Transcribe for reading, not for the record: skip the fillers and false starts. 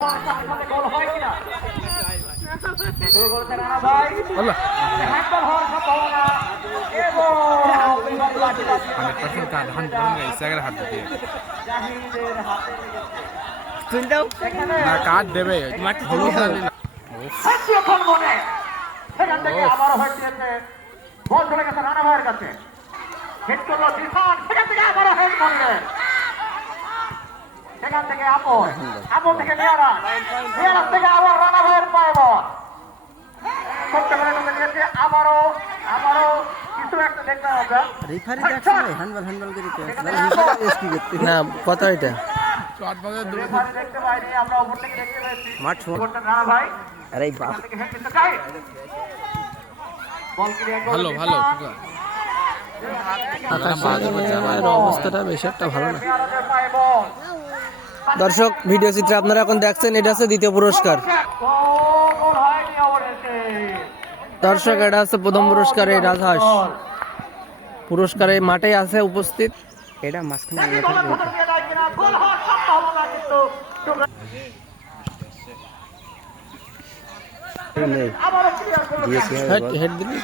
গোল হয় কিনা শুরু করতে রানা ভাই হ্যান্ডবল হওয়ার সম্ভাবনা এবং জাহিদের হাতে কাট দেবে এখন মনে সেখান থেকে আবারও হয়েছে বল চলে গেছে রানা ভাইয়ের কাছে হিট করলো দিশান সেখান থেকে আবারও হেড করলেন সেখান থেকে আপন থেকে নিয়ারা থেকে আবার রানা ভাইয়ের পায়ে বল করতে পারে ঢুকে দিয়েছে আবারও কিছু একটা দেখলাম আমরা রেফারি দেখছে না হ্যান্ডবল করে না কত এটা রেফারি দেখতে পাইনি আমরা উপর থেকে দেখতে পেয়েছি মাঠ করতে রানা ভাই আরে বাপ থেকে হেড দিতে চাই বল ক্লিয়ার করে ভালো আকাশের অবস্থাটা বেশ একটা ভালো না নিয়ারাদের পায়ে বল দর্শক ভিডিও চিত্রে আপনারা এখন দেখছেন এটা হচ্ছে দ্বিতীয় পুরস্কার গোল হয়নি অবশেষে দর্শক এটা হচ্ছে প্রথম পুরস্কার এই রাজহাঁস পুরস্কার এই মাঠে আছে উপস্থিত এটা মাঝখানে গোলের ভেতর দিয়ে যায় কিনা গোল হওয়ার সম্ভাবনা কিন্তু নেই আবারও ক্লিয়ার করলো হেড দিলি